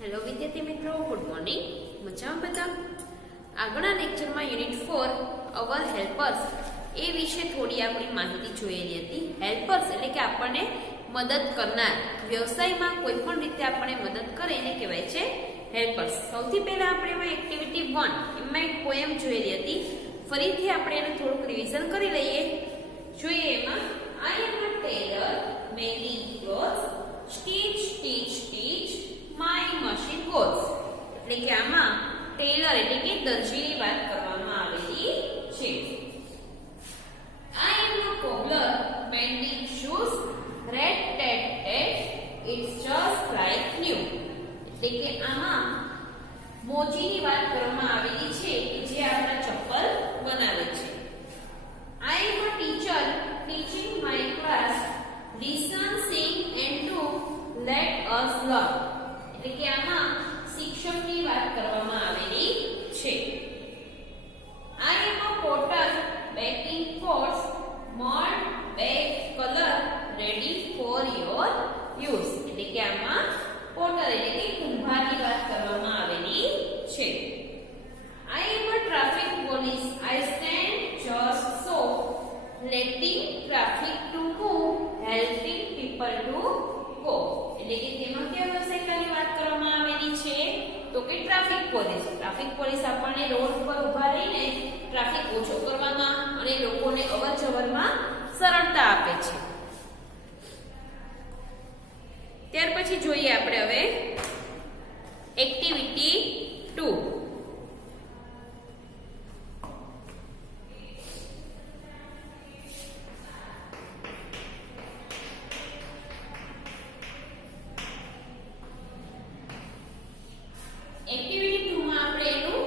Hello વિદ્યાર્થી મિત્રો, good morning. મજામાં બધા? આગળના લેક્ચરમાં યુનિટ 4 અવર હેલ્પર્સ એ વિશે થોડી આપણી માહિતી જોયેલી હતી. હેલ્પર્સ એટલે કે આપણને મદદ કરનાર, વ્યવસાયમાં કોઈ પણ રીતે આપણને મદદ કરે એને કહેવાય છે હેલ્પર્સ. સૌથી પહેલા આપણે એમાં એક્ટિવિટી 1 એમાં એક પોએમ જોયેલી હતી. ફરીથી આપણે એનું થોડુંક રિવિઝન કરી લઈએ. જોઈએ એમાં I am a tailor making clothes, stitch stitch stitch my machine goes. એટલે કે આમાં ટેલર એટલે કે દરજીની વાત કરવામાં આવેલી છે. I am a cobbler mending shoes, rat tat tat it's just like new. એટલે કે આમાં મોજીની વાત કરવામાં આવેલી છે કે જે આપણા ચપ્પલ બનાવે છે. I am a teacher teaching my class, listen, sing and do, let us learn. એટલે કે આમાં શિક્ષકની વાત કરવામાં આવેલી છે. I am a potter baking pots, mold, bake, color, ready for your use. એટલે કે આમાં પોટર એટલે કે કુંભારની વાત કરવામાં આવેલી છે. I am a traffic police. I stand just so, letting traffic to move, helping people to go. એટલે કે તેમાં કયા વ્યવસાયની વાત કરવામાં આવેલી છે? તો કે ટ્રાફિક પોલીસ. ટ્રાફિક પોલીસ આપણને રોડ પર ઊભા રહીને ટ્રાફિક ઓછો કરવામાં અને લોકોને અવરજવરમાં સરળતા આપે છે. ત્યાર પછી જોઈએ આપણે હવે એક્ટિવિટી 2. એક્ટિવિટી 2 માં આપણે એનું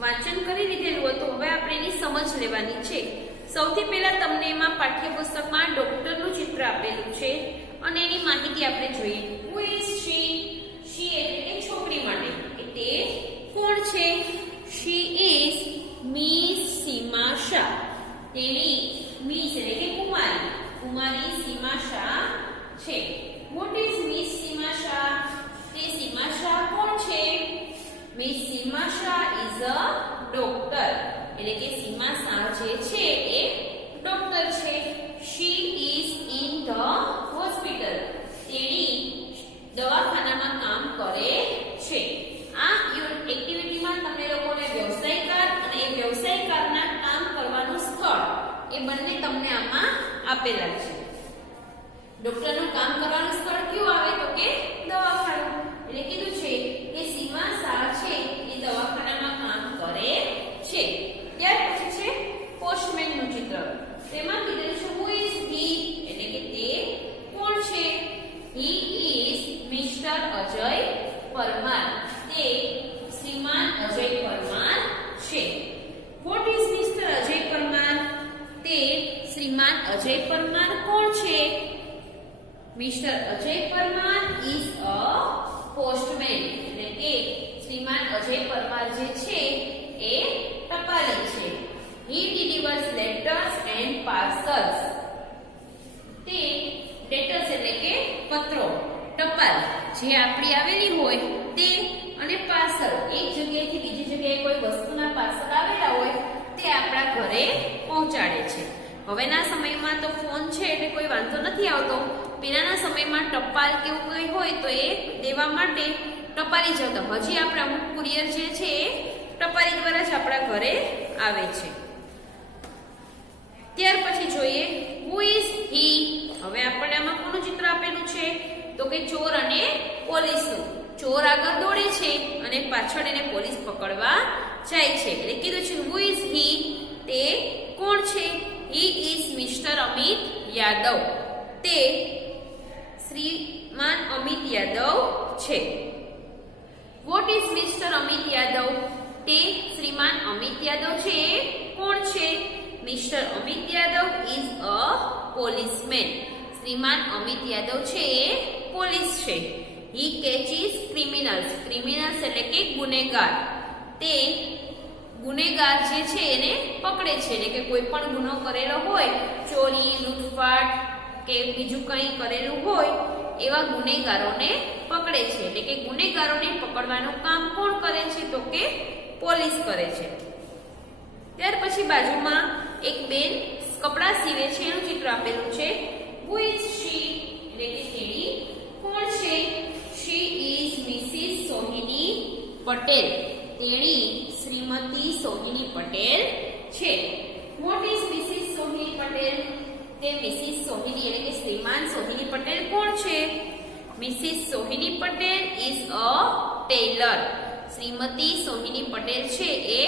વાંચન કરી લીધેલું હતું. હવે આપણે એની સમજ લેવાની છે. સૌથી પહેલા તમને એમાં પાઠ્યપુસ્તકમાં ડોક્ટરનું ચિત્ર આપેલું છે અને એની માહિતી આપણે જોઈએ. હુ ઇઝ શી? શી એટલે કે છોકરી માટે કે તે કોણ છે? She is Miss Seema Shah. તેણી મિસ એટલે કે કુમારી, કુમારી સીમા શાહ છે. What is Miss Seema Shah? તે સીમા શાહ કોણ છે? Miss Seema Shah is a doctor. એટલે કે સીમા શાહ જે છે એ ડોક્ટર છે. She is in the hospital. તેણી દવાખાનામાં કામ કરે છે. આ એક્ટિવિટીમાં તમને લોકોને વ્યવસાયકાર અને એ વ્યવસાયકારના કામ કરવાનું સ્થળ એ બંને તમને આમાં આપેલા છે. ડોક્ટરનું કામ કરવાનું સ્થળ કયું આવે? તો કે દવાખાનું. એટલે કીધું છે કે સીમા શાહ છે એ દવાખાનામાં કામ કરે છે. ત્યાર પછી છે પોસ્ટમેનનું ચિત્ર. તેમાં કીધું છે હુ ઇઝ હી? એટલે કે તે કોણ છે? He is mister Ajay Parmar. તે શ્રીમાન અજય પરમાર છે. What is mister Ajay Parmar? તે શ્રીમાન અજય પરમાર કોણ છે? Mister Ajay Parmar is a postman. એટલે કે શ્રીમાન અજય પરમાર જે છે એ ટપાલી છે. હી ડિલિવર્સ લેટર્સ એન્ડ પાર્સલ્સ. તે લેટર્સ એટલે કે પત્રો, ટપાલ જે આપણી આવેલી હોય તે અને પાર્સલ એક જગ્યાએથી બીજી જગ્યાએ કોઈ વસ્તુના પાર્સલ આવેલા હોય તે આપણા ઘરે પહોંચાડે છે. હવેના સમયમાં તો ફોન છે એટલે કોઈ વાંધો નથી આવતો. પહેલાના સમયમાં ટપાલ કેવું કંઈ હોય તો એ દેવા માટે ટપાલી જતા. હજી આપણે અમુક કુરિયર જે છે એ ટપાલી દ્વારા જ આપણા ઘરે આવે છે. ત્યાર પછી જોઈએ હુ ઇઝ હી? હવે આપણને આમાં કોનું ચિત્ર આપેલું છે? તો કે ચોર અને પોલીસનું. ચોર આગળ દોડે છે અને પાછળ એને પોલીસ પકડવા જાય છે. એટલે કીધું છે હુ ઇઝ હી? તે કોણ છે? He is Mr Amit Yadav. તે શ્રીમાન અમિત યાદવ છે. What is Mr Amit Yadav? તે શ્રીમાન અમિત યાદવ છે એ કોણ છે? Mr Amit Yadav is a policeman. શ્રીમાન અમિત યાદવ છે એ પોલીસ છે. હી કેચીસ ક્રિમિનલ્સ. ક્રિમિનલ્સ એટલે કે ગુનેગાર. તે ગુનેગાર જે છે એને પકડે છે. એટલે કે કોઈ પણ ગુનો કરેલો હોય, ચોરી, લૂંટફાટ કે બીજું કંઈ કરેલું હોય એવા ગુનેગારોને પકડે છે. એટલે કે ગુનેગારોને પકડવાનું કામ કોણ કરે છે? તો કે પોલીસ કરે છે. ત્યાર પછી બાજુમાં એક બેન કપડાં સીવે છે એનું ચિત્ર આપેલું છે. Who is she? એટલે કે તેણી કોણ છે? She is Mrs Sohini Patel. તેણી શ્રીમતી સોહિની પટેલ છે. What is Mrs Sohini Patel? તે મિસિસ સોહિની એટલે કે શ્રીમાન સોહિની પટેલ કોણ છે? Mrs Sohini Patel is a tailor. શ્રીમતી સોહિની પટેલ છે એ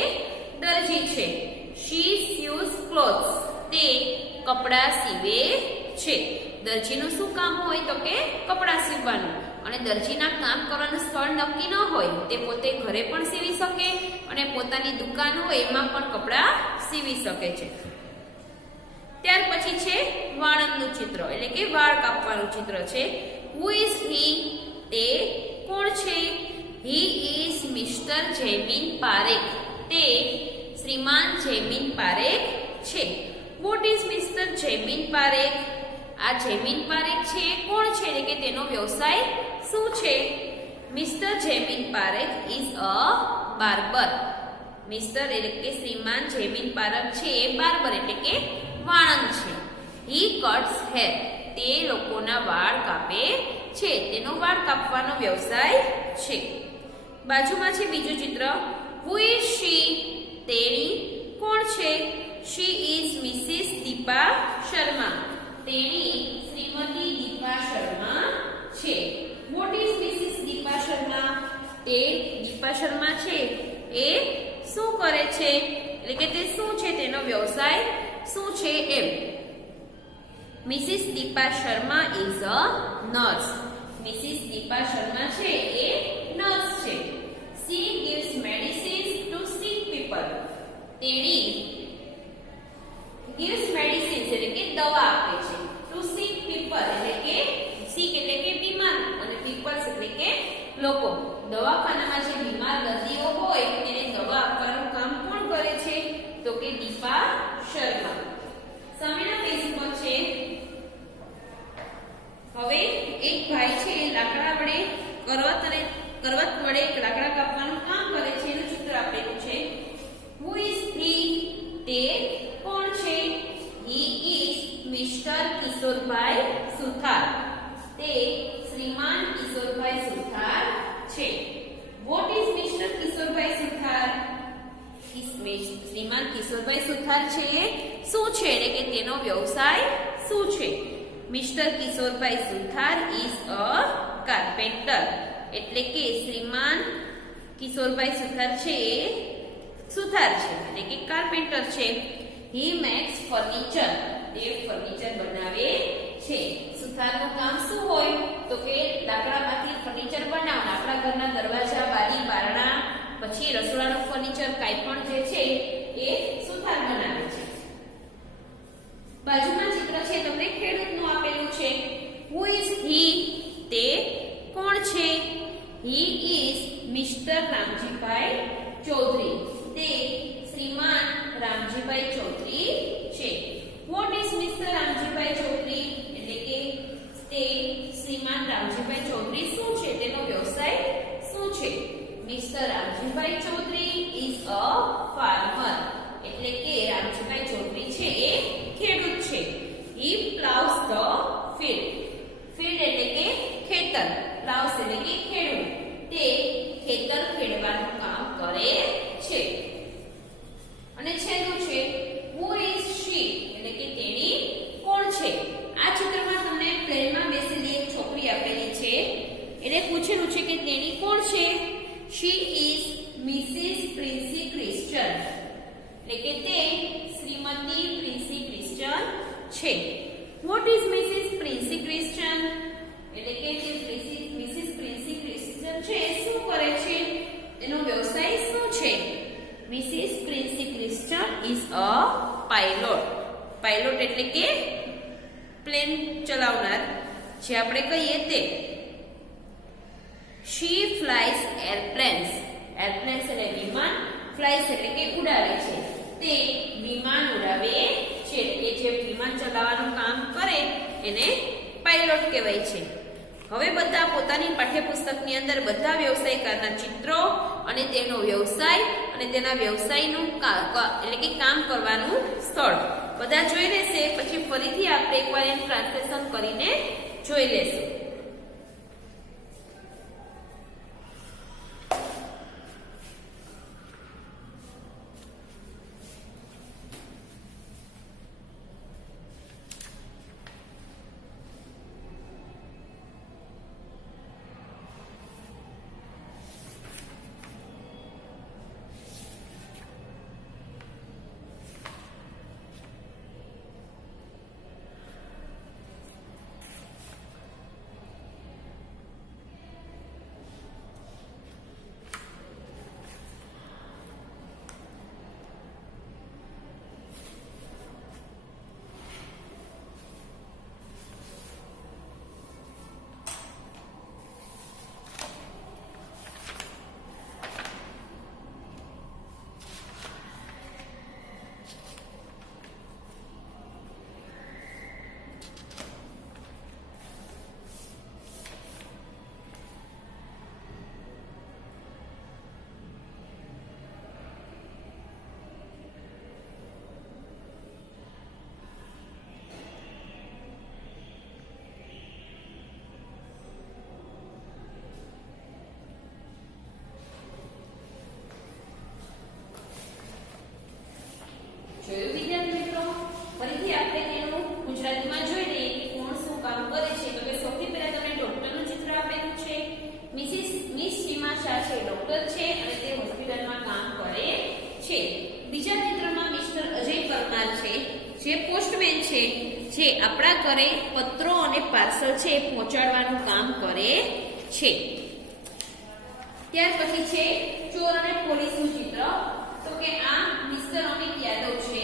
દરજી છે. She sews clothes. તે કપડાં સીવે છે. દરજીનું શું કામ હોય? તો કે કપડાં સીવવાનું. અને દરજીના કામ કરવાનું સ્થળ નક્કી ન હોય, તે પોતે ઘરે પણ સીવી શકે અને પોતાની દુકાન હોય એમાં પણ કપડાં સીવી શકે છે. ત્યાર પછી છે વાળંદનું ચિત્ર, એટલે કે વાળ કાપવાનું ચિત્ર છે. Who is he? તે કોણ છે? He is mister Jaymin Parekh. તે શ્રીમાન જયમીન પારેખ છે. What is mister Jaymin Parekh? આ જયમીન પારેખ છે કોણ છે? એટલે કે તેનો વ્યવસાય શું છે? Mister Jaymin Parekh is a barber. Mister એટલે કે શ્રીમાન જયમીન પારેખ છે એ બાર્બર એટલે કે વાળંદ છે. હી કટ્સ હેર. તે લોકોના વાળ કાપે છે. તેનો વાળ કાપવાનો વ્યવસાય છે. બાજુમાં છે બીજું ચિત્ર. Who is she? તેણી કોણ છે? She is Mrs Deepa Sharma. તેણી શ્રીમતી દીપા શર્મા છે. What is Mrs Deepa Sharma? તે દીપા શર્મા છે એ શું કરે છે? એટલે કે તે શું છે? તેનો વ્યવસાય શું છે એમ. Mrs Deepa Sharma is a nurse. Mrs Deepa Sharma છે એ નર્સ છે. શી gives medicines to sick people. તેણી gives medicines એટલે કે દવા આપે છે. to sick people એટલે કે sick એટલે કે બીમાર અને people એટલે કે લોકો. દવાખાનામાં જે બીમાર દર્દીઓ હોય તેને દવા આપવાનું કામ કોણ કરે છે? તો કે દીપા શર્મા. સામેના પેજ પર છે. હવે એક ભાઈ છે લાકડા વડે કરવત વડે લાકડા કાપવાનું કામ કરે છે એનું ચિત્ર આપેલું છે. Who is he? તે કોણ છે? હી ઇઝ મિસ્ટર કિશોરભાઈ સુથાર. તે શ્રીમાન કિશોરભાઈ સુથાર છે. વોટ ઇઝ મિસ્ટર કિશોરભાઈ સુથાર? શ્રીમાન કિશોરભાઈ સુથાર છે એ શું છે? એટલે કે તેનો વ્યવસાય શું છે? Mister Kishorbhai Suthar is a carpenter. એટલે કે શ્રીમાન કિશોરભાઈ સુથાર છે એ સુથાર છે એટલે કે કાર્પેન્ટર છે. હી મેક્સ ફર્નિચર. તે ફર્નિચર બનાવે છે. સુથારનું કામ શું હોય? તો કે લાકડામાંથી ફર્નિચર બનાવવાનું. આપણા ઘરના દરવાજા, બારી, બારણા, પછી રસોડાનું ફર્નિચર કાંઈ પણ જે છે એ સુથાર બનાવે છે. બાજુમાં ચિત્ર છે તમને ખેડૂતનું આપેલું છે. Who is he? તે કોણ છે? He is Mr Ramjibhai Chaudhary. તે શ્રીમાન રામજીભાઈ ચૌધરી છે. What is Mr Ramjibhai Chaudhary? એટલે કે તે શ્રીમાન રામજીભાઈ ચૌધરી શું છે? તેનો વ્યવસાય શું છે? Mr Ramjibhai Chaudhary is a farmer. એટલે કે રામજીભાઈ ચૌધરી છે એ ખેડૂત છે. He plows the field. Field એટલે કે ખેતર. પ્લાવ્સ એટલે કે ખેડૂત. તે ખેતર ખેડવાનું કામ કરે છે. અને છેલ્લું છે હુ ઇઝ શી? એટલે કે તેણી કોણ છે? આ ચિત્રમાં તમને પ્લેનમાં બેસેલી એક છોકરી આપેલી છે. એને પૂછેલું છે કે તેણી કોણ છે? She is Mrs Princy Christian. એટલે કે તે શ્રીમતી પ્રિન્સી ક્રિશ્ચન છે. What is Mrs Princy Christian? એટલે કે તે મિસિસ પ્રિન્સી ક્રિશ્ચન છે શું કરે છે? એનો વ્યવસાય શું છે? Mrs Princy Christian is a pilot. Pilot એટલે કે પ્લેન ચલાવનાર, જે આપણે કહીએ તે. શી ફ્લાઇઝ એરપ્લેન્સ. એરપ્લેન્સ એટલે વિમાન, ફ્લાઇઝ એટલે કે ઉડાવે છે. તે વિમાન ઉડાવે છે. એટલે જે વિમાન ચલાવવાનું કામ કરે એને પાયલોટ કહેવાય છે. હવે બધા પોતાની પાઠ્યપુસ્તકની અંદર બધા વ્યવસાયકારના ચિત્રો અને તેનો વ્યવસાય અને તેના વ્યવસાયનું એટલે કે કામ કરવાનું સ્થળ બધા જોઈ લેશે. પછી ફરીથી આપણે એકવાર એનું ટ્રાન્સલેશન કરીને જોઈ લેશું. જોયું વિદ્યાર્થી મિત્રો? ફરીથી આપણે તેનું ગુજરાતીમાં જોઈ લઈએ કે કોણ શું કામ કરે છે. તો કે સૌથી પહેલા તમને ડોક્ટરનું ચિત્ર આપેલું છે. મિસ સીમા શાહ છે, ડોક્ટર છે અને તે હોસ્પિટલમાં કામ કરે છે. બીજા ચિત્રમાં મિસ્ટર અજય પરમાર છે, જે પોસ્ટમેન છે, જે આપણા ઘરે પત્રો અને પાર્સલ છે પહોંચાડવાનું કામ કરે છે. ત્યાર પછી છે ચોર અને પોલીસનું ચિત્ર. તો કે આ મિસ્ટર અમિત યાદવ છે,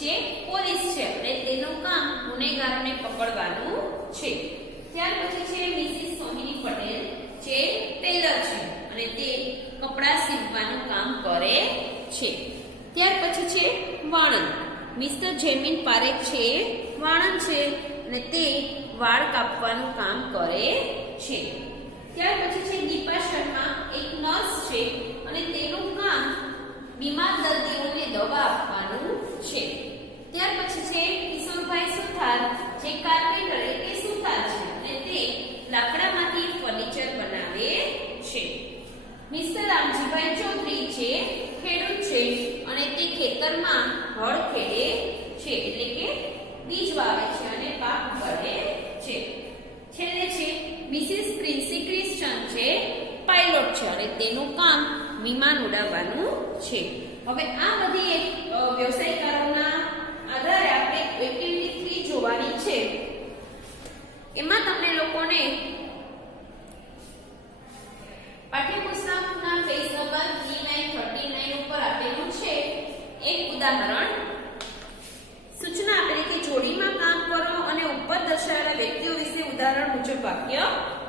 જે પોલીસ છે અને તેનું કામ ગુનેગારોને પકડવાનું છે. ત્યાર પછી છે મિસિસ સોહિની પટેલ, જે ટેલર છે અને તે કપડાં સીવવાનું કામ કરે છે. ત્યાર પછી છે વાણંદ. મિસ્ટર જેમિન પારેખ છે, વાણંદ છે અને તે વાળ કાપવાનું કામ કરે છે. ત્યાર પછી છે દીપા શર્મા, એક નર્સ છે અને તેનું કામ બીમાર દર્દીઓને દવા આપવાનું છે. ત્યાર પછી છે કિશોરભાઈ સુથાર, જે કાર્પેન્ટર એટલે સુથાર છે અને તે લાકડામાંથી ફર્નિચર બનાવે છે. મિસ્ટર રામજીભાઈ ચૌધરી છે, ખેડૂત છે અને તે ખેતરમાં હળ ખેડે છે એટલે કે બીજ વાવે છે અને પાક ઉગાડે છે. છેલ્લે છે મિસિસ પ્રિન્સી ક્રિશ્ચન, જે પાયલોટ છે અને તેનું કામ વિમાન ઉડાવવાનું છે. હવે આ બધી વ્યવસાયકારોના આધારે આપણે એક્ટિવિટી 3 જોવાની છે. એમાં તમને લોકોને પાઠ્યપુસ્તકના પેજ નંબર 3939 ઉપર આપેલું છે એક ઉદાહરણ. સૂચના આપેલી કે જોડીમાં કામ કરો અને ઉપર દર્શાવેલા વ્યક્તિઓ વિશે ઉદાહરણ મુજબ વાક્ય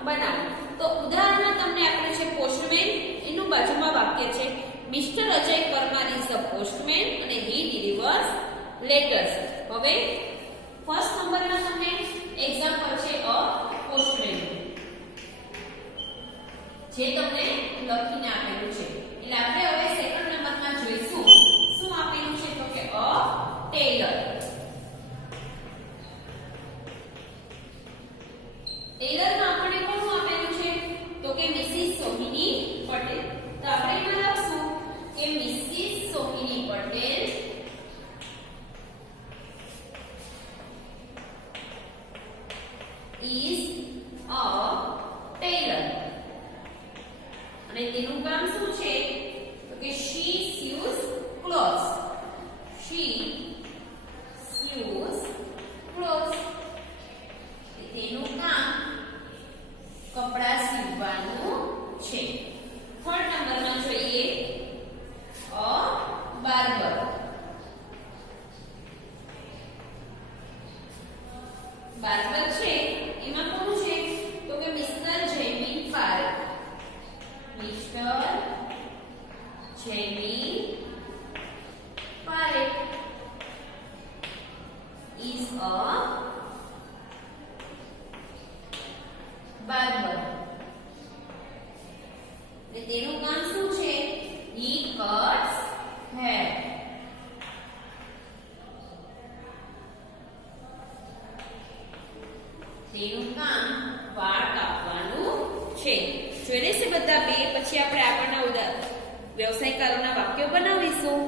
બનાવો. તો ઉદાહરણમાં તમને આપેલું છે પોસ્ટમેન, એનું બાજુમાં વાક્ય છે mister Ajay Parmar is a postman અને હી ડિલિવર્સ લેટર્સ. હવે ફર્સ્ટ નંબરમાં તમને એક્ઝામ્પલ છે અ પોસ્ટમેન, જે તમને લખીને આપેલું છે. એટલે આપણે હવે સેકન્ડ નંબરમાં જોઈશું શું આપેલું છે. તો કે અ ટેલર. ટેલરમાં આપણને કોણ આપેલું છે? તો કે મિસિસ સોહિની પટેલ. તો આપણે એમાં લખશું કે Mrs Sohini Patel is a tailor. અને તેનું કામ શું છે? તો કે she sews clothes. She sews clothes. તેનું કામ કપડા સીવવાનું છે. થર્ડ નંબરમાં જોઈએ અ બાર્બર. બાર્બર છે એમાં કોણ છે? તો કે Mr Jemin Parekh. Mr Jemin Parekh is a barber. એટલે તેનું કામ શું છે? He cuts hair. તેનું કામ વાળ કાપવાનું છે. જોઈ લેશે બધા બે. પછી આપણે આપણના વ્યવસાયકારોના વાક્યો બનાવીશું.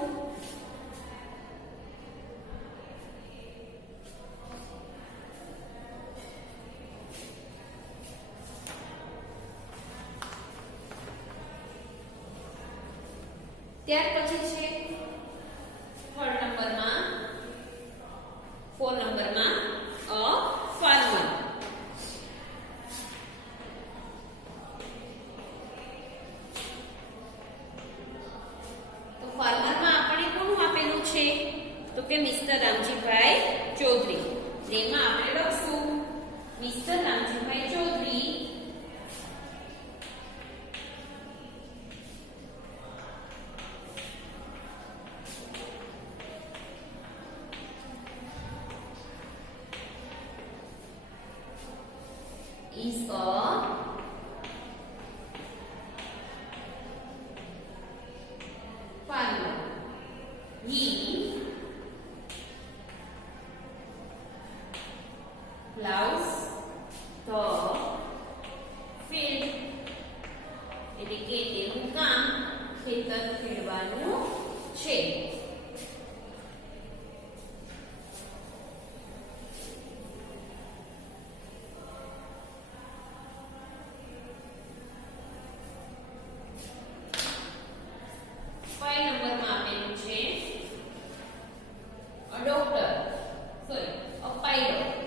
ત્યાર પછી છે 4 નંબરમાં અ ફાર્મર. તો ફાર્મરમાં આપણે કોનું આપેલું છે? તો કે મિસ્ટર રામજીભાઈ ચૌધરી. તેમાં આપણે લખશું Mr Ramjibhai Chaudhary is a farmer. He plows the field. એટલે કે તેનું કામ ખેતર ખેડવાનું છે. નંબરમાં આપેલું છે અ ડોક્ટર અ પાયલોટ.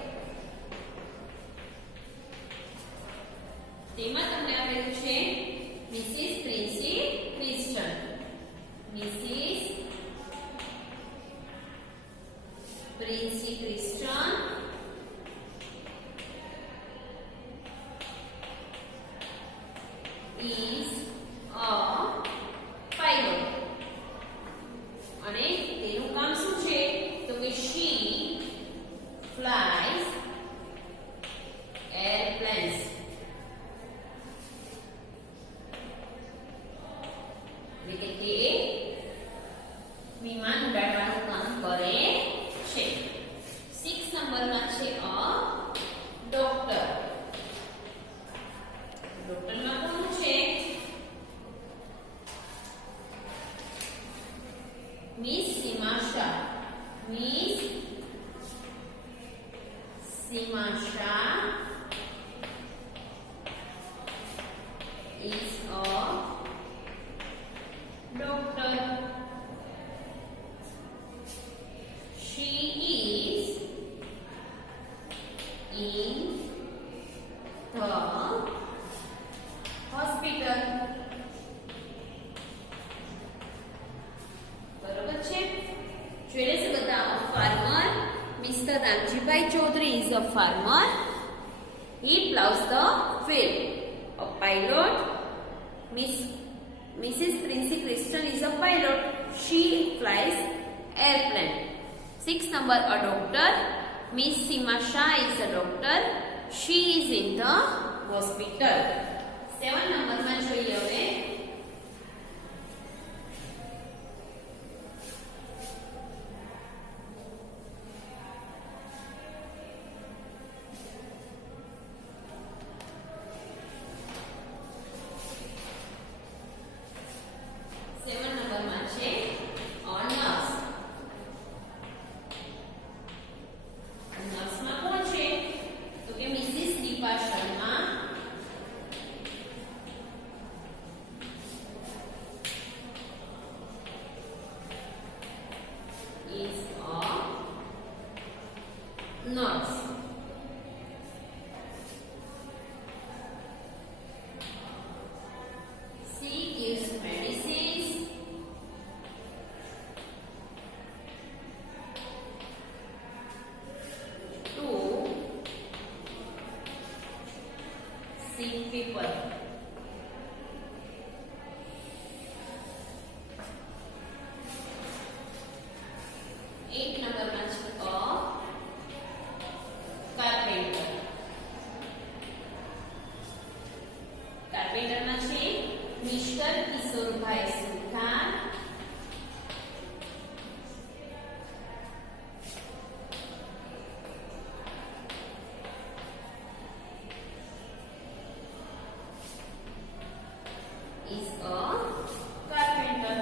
તેમાં તમને આપેલું છે Mrs Princy Christian. Mrs Princy Christian is a pilot. અને તેનું કામ શું છે? તો કે she flies airplanes. એટલે કે તે વિમાન ઉડાડવાનું કામ કરે છે. 6 નંબરમાં છે અ ડોક્ટર. ડોક્ટરમાં કોણ છે? Miss Sima Shah. Miss Sima Shah is a doctor. She is in the hospital. બરોબર છે? જોઈ લેશે બધા. Farmer Mr Ramjibhai Chaudhary is a farmer. He plows the field. A pilot Mrs. Princey Christian is a pilot. She flies airplane. 6 number a doctor. Miss Sima Shah is a doctor. She is in the hospital. 7 નંબરમાં જોઈએ હવે. Nurse. She gives medicines to sick people. નંબરમાં છે carpenter. by Sukha. Is a carpenter.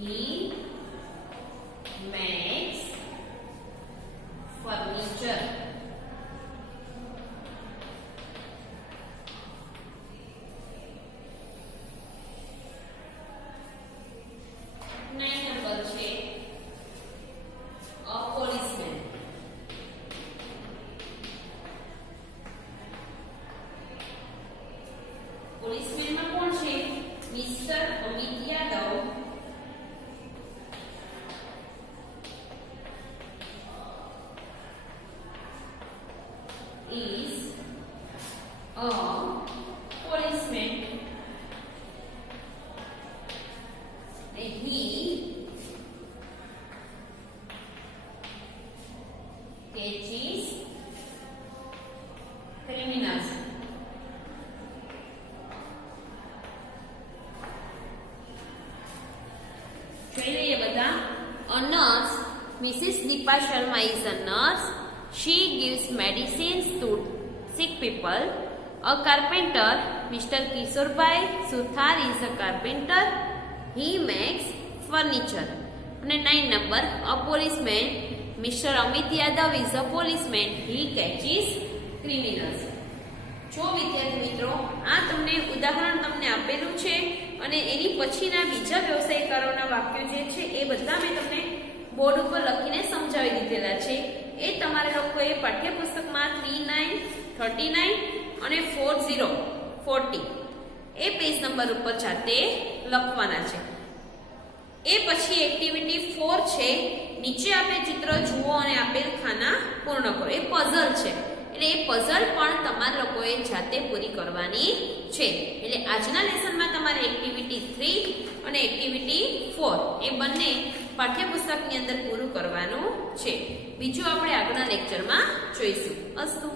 He makes furniture. Nine number છે a policeman. Policeman માં કોણ છે? Mr Amit Yadav. Is a policeman. And he catches criminals. જોઈ લઈએ બધા. A nurse, Mrs. Deepa Sharma is a nurse. She gives medicines to sick people. A carpenter, Mr. Kishorbai Suthar is a carpenter. He makes furniture. And 9 number, a policeman, Mr. Amit Yadav is a policeman. He catches criminals. જો વિદ્યાર્થી મિત્રો, આ તમને ઉદાહરણ તમને આપેલું છે અને એની પછીના બીજા વ્યવસાયકારોના વાક્યો જે છે એ બધા મેં તમને બોર્ડ ઉપર લખીને સમજાવી દીધેલા છે. એ તમારે લોકોએ પાઠ્યપુસ્તકમાં 39, 39 અને 40, 40 એ પેજ નંબર ઉપર જાતે લખવાના છે. એ પછી એક્ટિવિટી 4 છે. નીચે આપેલ ચિત્ર જુઓ અને આપેલ ખાના પૂર્ણ કરો. એ પઝલ છે. એટલે એ પઝલ પણ તમારે લોકોએ જાતે પૂરી કરવાની છે. એટલે આજના લેસનમાં તમારે એક્ટિવિટી 3 અને એક્ટિવિટી 4 એ બંને પાઠ્યપુસ્તકની અંદર પૂરું કરવાનું છે. બીજું આપણે આગળના લેક્ચરમાં જોઈશું. અસ્તુ.